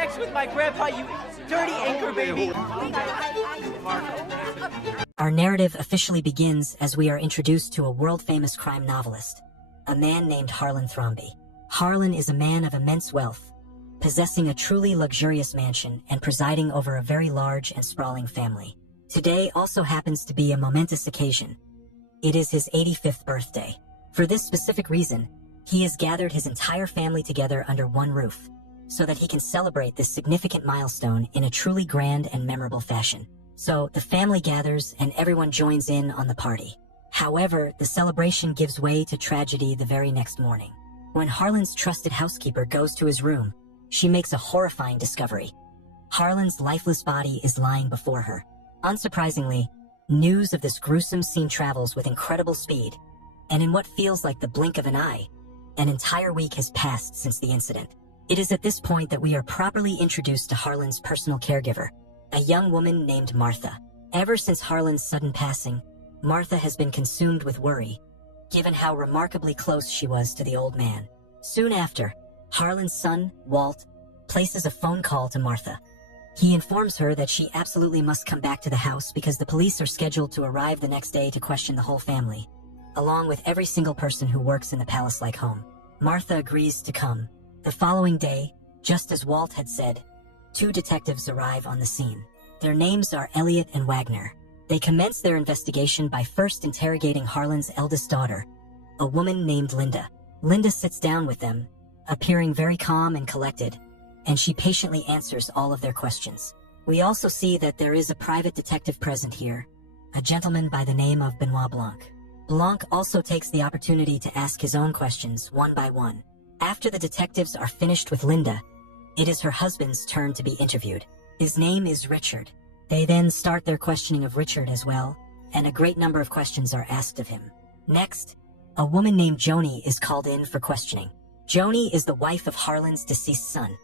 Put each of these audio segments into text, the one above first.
sex with my grandpa, you dirty anchor baby. Our narrative officially begins as we are introduced to a world-famous crime novelist, a man named Harlan Thrombey. Harlan is a man of immense wealth, possessing a truly luxurious mansion and presiding over a very large and sprawling family. Today also happens to be a momentous occasion. It is his 85th birthday. For this specific reason, he has gathered his entire family together under one roof, so that he can celebrate this significant milestone in a truly grand and memorable fashion. So the family gathers and everyone joins in on the party. However, the celebration gives way to tragedy the very next morning. When Harlan's trusted housekeeper goes to his room, she makes a horrifying discovery. Harlan's lifeless body is lying before her. Unsurprisingly, news of this gruesome scene travels with incredible speed, and in what feels like the blink of an eye, an entire week has passed since the incident. It is at this point that we are properly introduced to Harlan's personal caregiver, a young woman named Martha. Ever since Harlan's sudden passing, Martha has been consumed with worry, given how remarkably close she was to the old man. Soon after, Harlan's son, Walt, places a phone call to Martha. He informs her that she absolutely must come back to the house because the police are scheduled to arrive the next day to question the whole family, along with every single person who works in the palace-like home. Martha agrees to come. The following day, just as Walt had said, 2 detectives arrive on the scene. Their names are Elliot and Wagner. They commence their investigation by first interrogating Harlan's eldest daughter, a woman named Linda. Linda sits down with them, appearing very calm and collected, and she patiently answers all of their questions. We also see that there is a private detective present here, a gentleman by the name of Benoit Blanc. Blanc also takes the opportunity to ask his own questions one by one. After the detectives are finished with Linda, it is her husband's turn to be interviewed. His name is Richard. They then start their questioning of Richard as well, and a great number of questions are asked of him. Next, a woman named Joni is called in for questioning. Joni is the wife of Harlan's deceased son.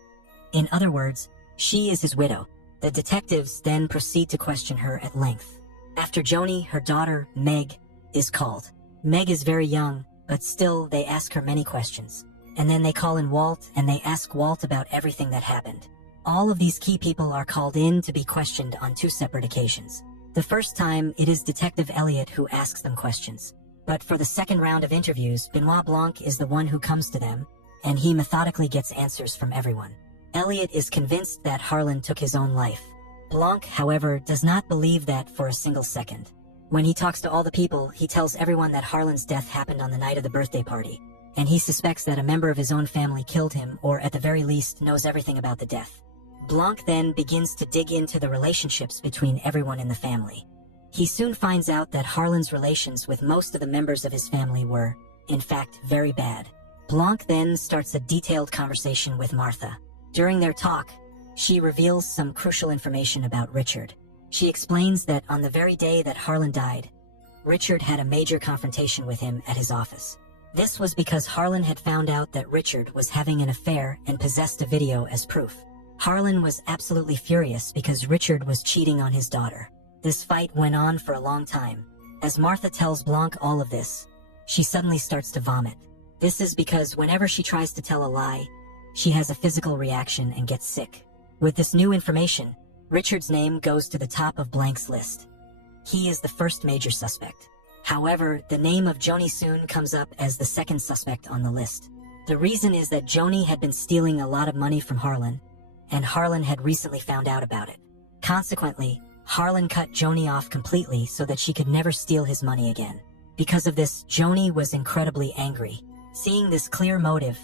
In other words, she is his widow. The detectives then proceed to question her at length. After Joni, her daughter, Meg, is called. Meg is very young, but still they ask her many questions. And then they call in Walt and they ask Walt about everything that happened. All of these key people are called in to be questioned on 2 separate occasions. The first time, it is Detective Elliot who asks them questions. But for the second round of interviews, Benoit Blanc is the one who comes to them, and he methodically gets answers from everyone. Elliot is convinced that Harlan took his own life. Blanc, however, does not believe that for a single second. When he talks to all the people, he tells everyone that Harlan's death happened on the night of the birthday party, and he suspects that a member of his own family killed him, or at the very least knows everything about the death. Blanc then begins to dig into the relationships between everyone in the family. He soon finds out that Harlan's relations with most of the members of his family were, in fact, very bad. Blanc then starts a detailed conversation with Martha. During their talk, she reveals some crucial information about Richard. She explains that on the very day that Harlan died, Richard had a major confrontation with him at his office. This was because Harlan had found out that Richard was having an affair and possessed a video as proof. Harlan was absolutely furious because Richard was cheating on his daughter. This fight went on for a long time. As Martha tells Blanc all of this, she suddenly starts to vomit. This is because whenever she tries to tell a lie, she has a physical reaction and gets sick. With this new information, Richard's name goes to the top of Blanc's list. He is the first major suspect. However, the name of Joni soon comes up as the second suspect on the list. The reason is that Joni had been stealing a lot of money from Harlan, and Harlan had recently found out about it. Consequently, Harlan cut Joni off completely so that she could never steal his money again. Because of this, Joni was incredibly angry. Seeing this clear motive,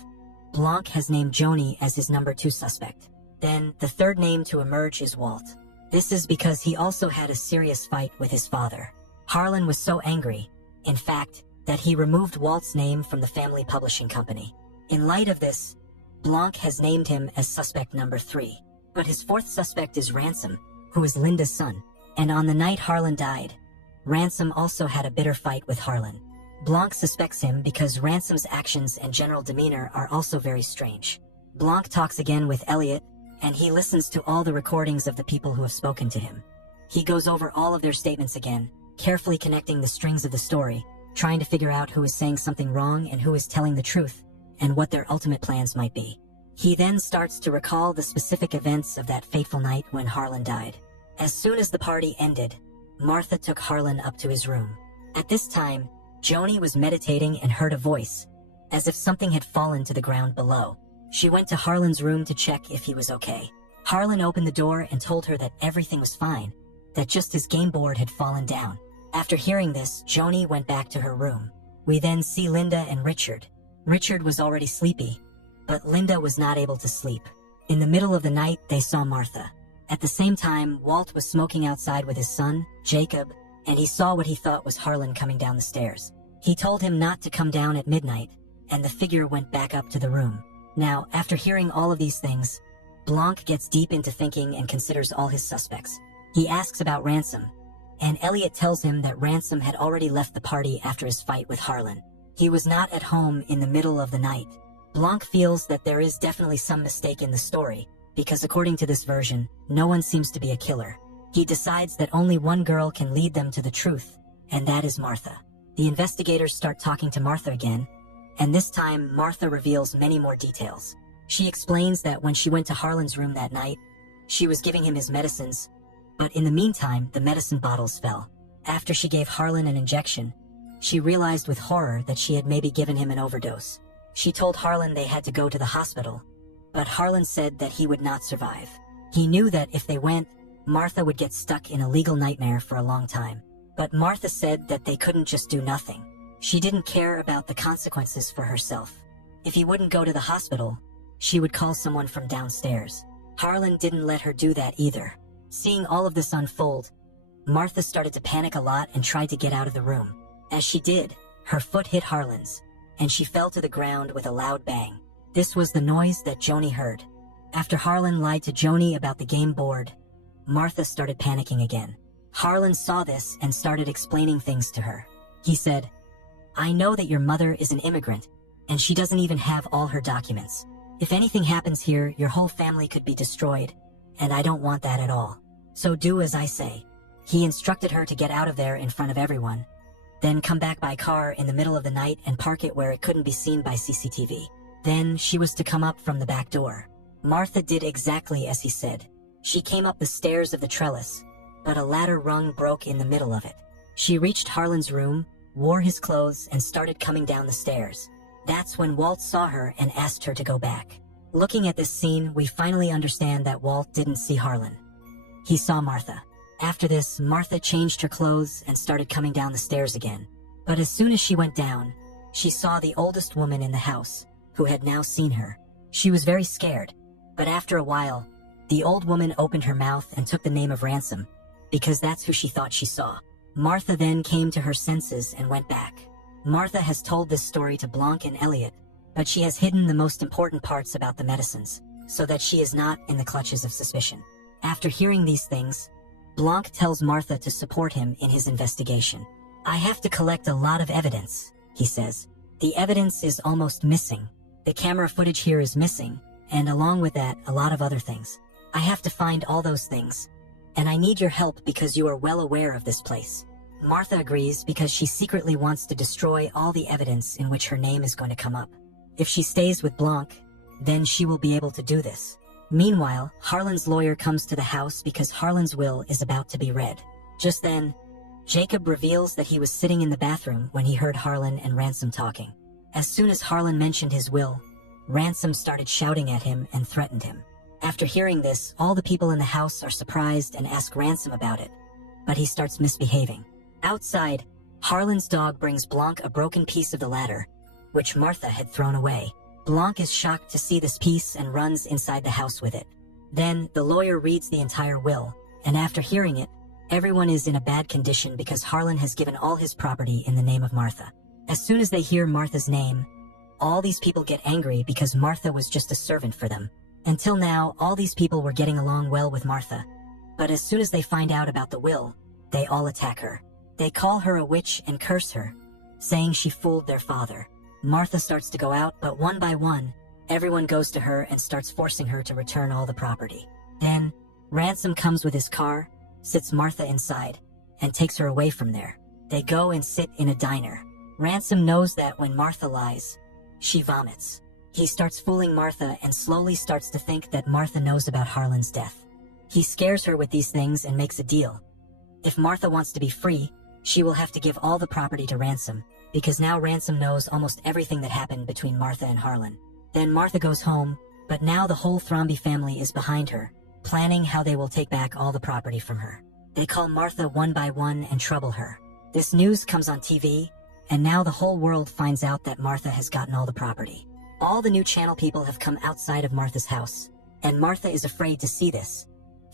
Blanc has named Joni as his number 2 suspect. Then, the third name to emerge is Walt. This is because he also had a serious fight with his father. Harlan was so angry, in fact, that he removed Walt's name from the family publishing company. In light of this, Blanc has named him as suspect number 3. But his 4th suspect is Ransom, who is Linda's son. And on the night Harlan died, Ransom also had a bitter fight with Harlan. Blanc suspects him because Ransom's actions and general demeanor are also very strange. Blanc talks again with Elliot, and he listens to all the recordings of the people who have spoken to him. He goes over all of their statements again, carefully connecting the strings of the story, trying to figure out who is saying something wrong and who is telling the truth, and what their ultimate plans might be. He then starts to recall the specific events of that fateful night when Harlan died. As soon as the party ended, Martha took Harlan up to his room. At this time, Joni was meditating and heard a voice, as if something had fallen to the ground below. She went to Harlan's room to check if he was okay. Harlan opened the door and told her that everything was fine, that just his game board had fallen down. After hearing this, Joni went back to her room. We then see Linda and Richard. Richard was already sleepy, but Linda was not able to sleep. In the middle of the night, they saw Martha. At the same time, Walt was smoking outside with his son, Jacob, and he saw what he thought was Harlan coming down the stairs. He told him not to come down at midnight, and the figure went back up to the room. Now, after hearing all of these things, Blanc gets deep into thinking and considers all his suspects. He asks about Ransom, and Elliot tells him that Ransom had already left the party after his fight with Harlan. He was not at home in the middle of the night. Blanc feels that there is definitely some mistake in the story, because according to this version, no one seems to be a killer. He decides that only one girl can lead them to the truth, and that is Martha. The investigators start talking to Martha again, and this time Martha reveals many more details. She explains that when she went to Harlan's room that night, she was giving him his medicines, but in the meantime, the medicine bottles fell. After she gave Harlan an injection, she realized with horror that she had maybe given him an overdose. She told Harlan they had to go to the hospital, but Harlan said that he would not survive. He knew that if they went, Martha would get stuck in a legal nightmare for a long time. But Martha said that they couldn't just do nothing. She didn't care about the consequences for herself. If he wouldn't go to the hospital, she would call someone from downstairs. Harlan didn't let her do that either. Seeing all of this unfold, Martha started to panic a lot and tried to get out of the room. As she did, her foot hit Harlan's, and she fell to the ground with a loud bang. This was the noise that Joni heard. After Harlan lied to Joni about the game board, Martha started panicking again. Harlan saw this and started explaining things to her. He said, "I know that your mother is an immigrant, and she doesn't even have all her documents. If anything happens here, your whole family could be destroyed, and I don't want that at all. So do as I say." He instructed her to get out of there in front of everyone, then come back by car in the middle of the night and park it where it couldn't be seen by CCTV. Then she was to come up from the back door. Martha did exactly as he said. She came up the stairs of the trellis, but a ladder rung broke in the middle of it. She reached Harlan's room, wore his clothes, and started coming down the stairs. That's when Walt saw her and asked her to go back. Looking at this scene, we finally understand that Walt didn't see Harlan. He saw Martha. After this, Martha changed her clothes and started coming down the stairs again. But as soon as she went down, she saw the oldest woman in the house, who had now seen her. She was very scared, but after a while, the old woman opened her mouth and took the name of Ransom, because that's who she thought she saw. Martha then came to her senses and went back. Martha has told this story to Blanc and Elliot, but she has hidden the most important parts about the medicines, so that she is not in the clutches of suspicion. After hearing these things, Blanc tells Martha to support him in his investigation. "I have to collect a lot of evidence," he says. "The evidence is almost missing. The camera footage here is missing, and along with that, a lot of other things. I have to find all those things, and I need your help because you are well aware of this place." Martha agrees because she secretly wants to destroy all the evidence in which her name is going to come up. If she stays with Blanc, then she will be able to do this. Meanwhile, Harlan's lawyer comes to the house because Harlan's will is about to be read. Just then, Jacob reveals that he was sitting in the bathroom when he heard Harlan and Ransom talking. As soon as Harlan mentioned his will, Ransom started shouting at him and threatened him. After hearing this, all the people in the house are surprised and ask Ransom about it, but he starts misbehaving. Outside, Harlan's dog brings Blanc a broken piece of the ladder, which Martha had thrown away. Blanc is shocked to see this piece and runs inside the house with it. Then, the lawyer reads the entire will, and after hearing it, everyone is in a bad condition because Harlan has given all his property in the name of Martha. As soon as they hear Martha's name, all these people get angry because Martha was just a servant for them. Until now, all these people were getting along well with Martha, but as soon as they find out about the will, they all attack her. They call her a witch and curse her, saying she fooled their father. Martha starts to go out, but one by one, everyone goes to her and starts forcing her to return all the property. Then, Ransom comes with his car, sits Martha inside, and takes her away from there. They go and sit in a diner. Ransom knows that when Martha lies, she vomits. He starts fooling Martha and slowly starts to think that Martha knows about Harlan's death. He scares her with these things and makes a deal. If Martha wants to be free, she will have to give all the property to Ransom, because now Ransom knows almost everything that happened between Martha and Harlan. Then Martha goes home, but now the whole Thrombey family is behind her, planning how they will take back all the property from her. They call Martha one by one and trouble her. This news comes on TV, and now the whole world finds out that Martha has gotten all the property. All the new channel people have come outside of Martha's house, and Martha is afraid to see this,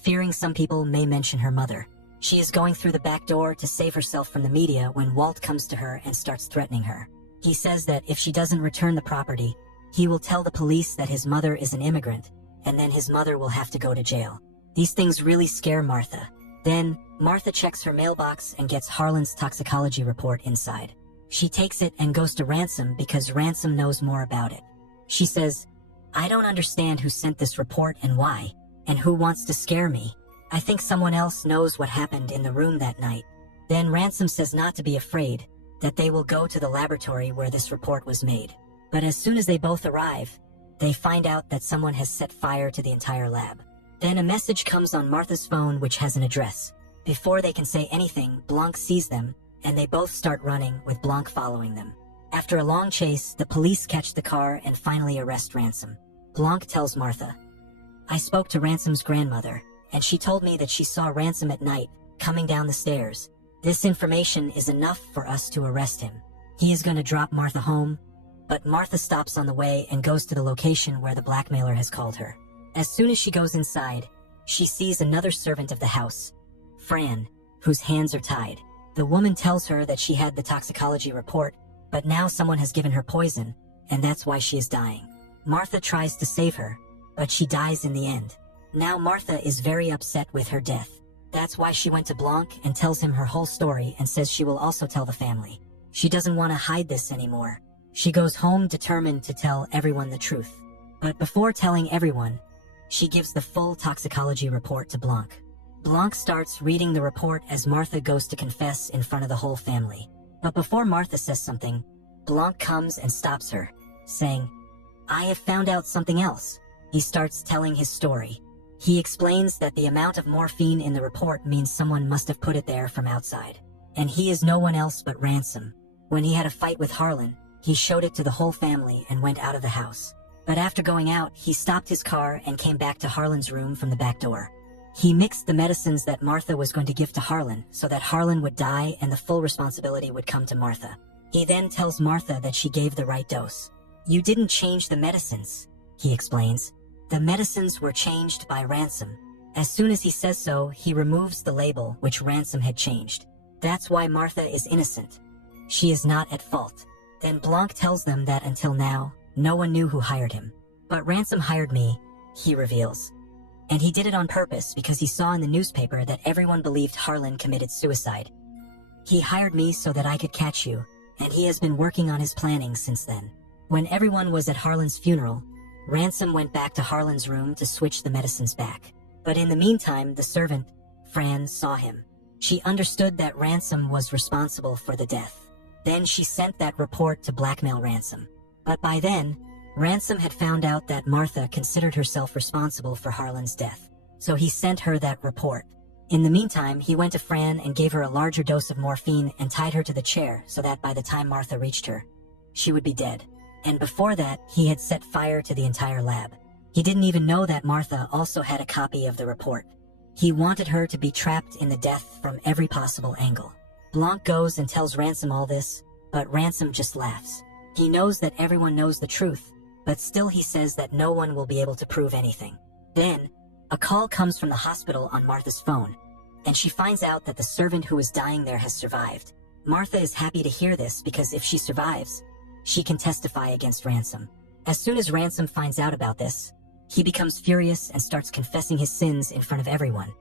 fearing some people may mention her mother. She is going through the back door to save herself from the media when Walt comes to her and starts threatening her. He says that if she doesn't return the property, he will tell the police that his mother is an immigrant, and then his mother will have to go to jail. These things really scare Martha. Then, Martha checks her mailbox and gets Harlan's toxicology report inside. She takes it and goes to Ransom because Ransom knows more about it. She says, "I don't understand who sent this report and why, and who wants to scare me. I think someone else knows what happened in the room that night." Then Ransom says not to be afraid, that they will go to the laboratory where this report was made. But as soon as they both arrive, they find out that someone has set fire to the entire lab. Then a message comes on Martha's phone which has an address. Before they can say anything, Blanc sees them, and they both start running, with Blanc following them. After a long chase, the police catch the car and finally arrest Ransom. Blanc tells Martha, "I spoke to Ransom's grandmother, and she told me that she saw Ransom at night, coming down the stairs. This information is enough for us to arrest him. He is going to drop Martha home," but Martha stops on the way and goes to the location where the blackmailer has called her. As soon as she goes inside, she sees another servant of the house, Fran, whose hands are tied. The woman tells her that she had the toxicology report, but now someone has given her poison, and that's why she is dying. Martha tries to save her, but she dies in the end. Now Martha is very upset with her death. That's why she went to Blanc and tells him her whole story and says she will also tell the family. She doesn't want to hide this anymore. She goes home determined to tell everyone the truth. But before telling everyone, she gives the full toxicology report to Blanc. Blanc starts reading the report as Martha goes to confess in front of the whole family. But before Martha says something, Blanc comes and stops her, saying, "I have found out something else." He starts telling his story. He explains that the amount of morphine in the report means someone must have put it there from outside. And he is no one else but Ransom. When he had a fight with Harlan, he showed it to the whole family and went out of the house. But after going out, he stopped his car and came back to Harlan's room from the back door. He mixed the medicines that Martha was going to give to Harlan so that Harlan would die and the full responsibility would come to Martha. He then tells Martha that she gave the right dose. "You didn't change the medicines," he explains. "The medicines were changed by Ransom." As soon as he says so, he removes the label which Ransom had changed. That's why Martha is innocent. She is not at fault. Then Blanc tells them that until now, no one knew who hired him. "But Ransom hired me," he reveals. "And he did it on purpose because he saw in the newspaper that everyone believed Harlan committed suicide. He hired me so that I could catch you, and he has been working on his planning since then." When everyone was at Harlan's funeral, Ransom went back to Harlan's room to switch the medicines back. But in the meantime, the servant, Fran, saw him. She understood that Ransom was responsible for the death. Then she sent that report to blackmail Ransom. But by then, Ransom had found out that Martha considered herself responsible for Harlan's death. So he sent her that report. In the meantime, he went to Fran and gave her a larger dose of morphine and tied her to the chair so that by the time Martha reached her, she would be dead. And before that, he had set fire to the entire lab. He didn't even know that Martha also had a copy of the report. He wanted her to be trapped in the death from every possible angle. Blanc goes and tells Ransom all this, but Ransom just laughs. He knows that everyone knows the truth, but still he says that no one will be able to prove anything. Then, a call comes from the hospital on Martha's phone, and she finds out that the servant who is dying there has survived. Martha is happy to hear this because if she survives, she can testify against Ransom. As soon as Ransom finds out about this, he becomes furious and starts confessing his sins in front of everyone,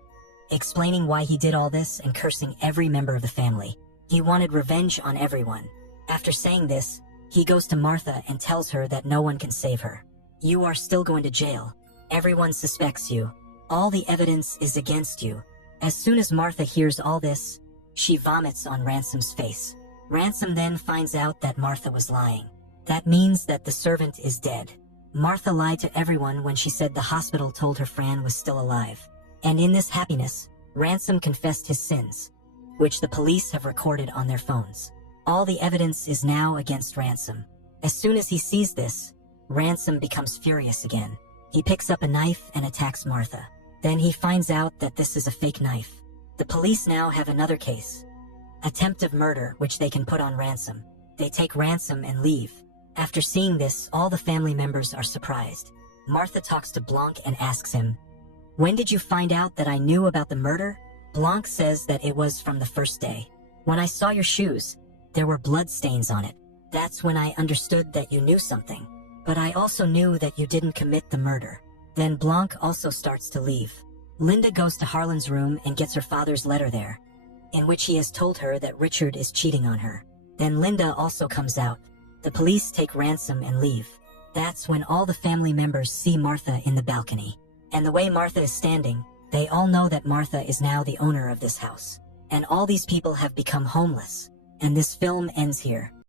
explaining why he did all this and cursing every member of the family. He wanted revenge on everyone. After saying this, he goes to Martha and tells her that no one can save her. "You are still going to jail. Everyone suspects you. All the evidence is against you." As soon as Martha hears all this, she vomits on Ransom's face. Ransom then finds out that Martha was lying. That means that the servant is dead. Martha lied to everyone when she said the hospital told her Fran was still alive. And in this happiness, Ransom confessed his sins, which the police have recorded on their phones. All the evidence is now against Ransom. As soon as he sees this, Ransom becomes furious again. He picks up a knife and attacks Martha. Then he finds out that this is a fake knife. The police now have another case, attempt of murder, which they can put on Ransom. They take Ransom and leave. After seeing this, all the family members are surprised. Martha talks to Blanc and asks him, "When did you find out that I knew about the murder?" Blanc says that it was from the first day. "When I saw your shoes, there were blood stains on it. That's when I understood that you knew something. But I also knew that you didn't commit the murder." Then Blanc also starts to leave. Linda goes to Harlan's room and gets her father's letter there, in which he has told her that Richard is cheating on her. Then Linda also comes out. The police take Ransom and leave. That's when all the family members see Martha in the balcony. And the way Martha is standing, they all know that Martha is now the owner of this house. And all these people have become homeless. And this film ends here.